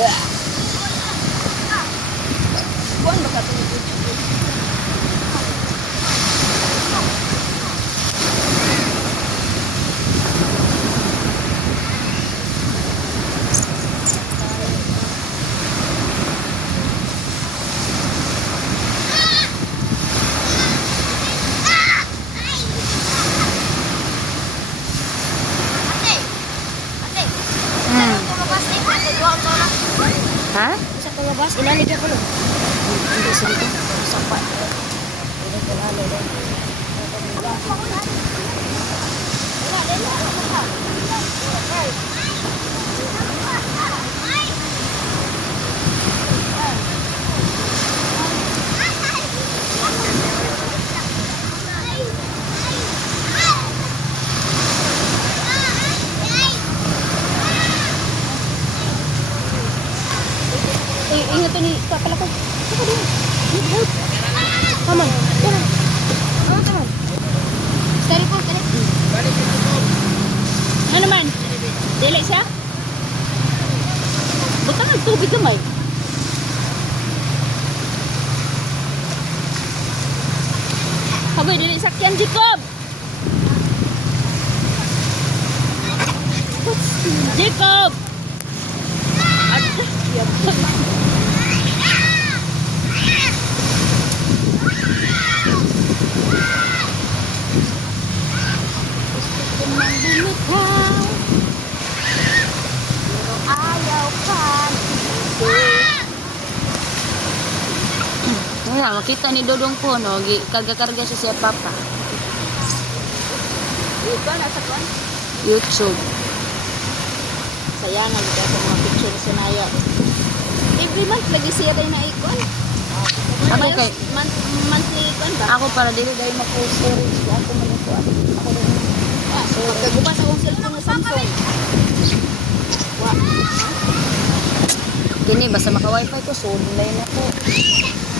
Kuan ba ka tungod? Ha? Sa palabas, ilalig ako lang. Hindi sa dito. Sapat. Ini ko lalo din. Ingat ni kapal ako. Come on. Come on. Come on. Stay po, stay. Ano naman? Dili siya? Butang ang tubig gamay. Hagoy, dili sakyan, Jacob! Jacob! Wala, makita ni Dodong po, no? Karga-karga siya siya papa. Iba, nasa kuan? YouTube. Sayangan ito sa mga picture sa Naya. Every month lagi siya tayo na ikon. Ako kay Monthly ikon ba? ako para dili dahil ma-post storage ako man ito. Ako rin. So, magkaguban akong cellphone na Samsung. Wa. Kini basta maka-wifi ko so online ako.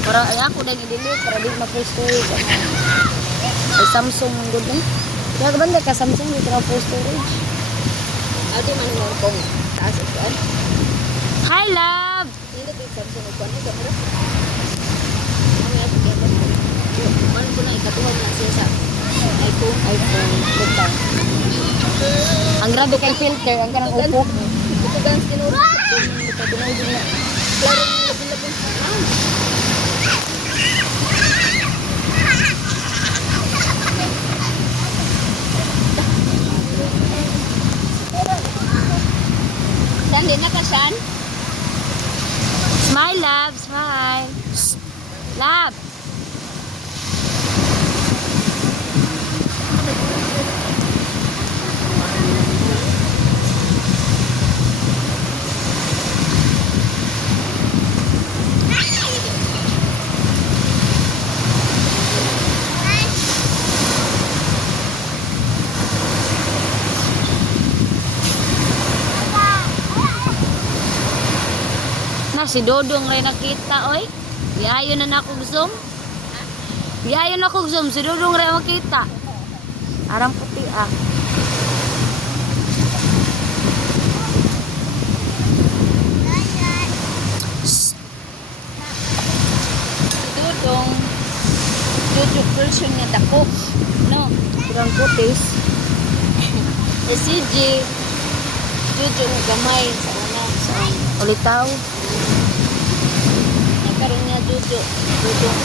Para ay ako dahil i-delete para dili ma-post storage. Ay Samsung ang good eh. Kaya banda ka Samsung dito na post storage. Ate man mo kung taas ikon. Hi love. Hindi ko Samsung ikon ni kamera. Ang yan kaya man ko na ikatuhan na siya sa iPhone. Good time. Ang grabe kay filter, ang kanang upo. Ito guys tinuro. Ito dinudin na. Klaro ni labing. Sandi na ka siyan? Smile love, smile. Shh. Love. Na si Dodong ray nakita oy. Biyayo na nako zoom. Biyayo na ko zoom si Dodong ray makita. Arang puti ah. Shh. Dudong. Dudong version niya dako. No. Kurang putis. Si CJ. Dudong gamay sa una. Ulitaw. Nagkaroon niya dudong. Dudong.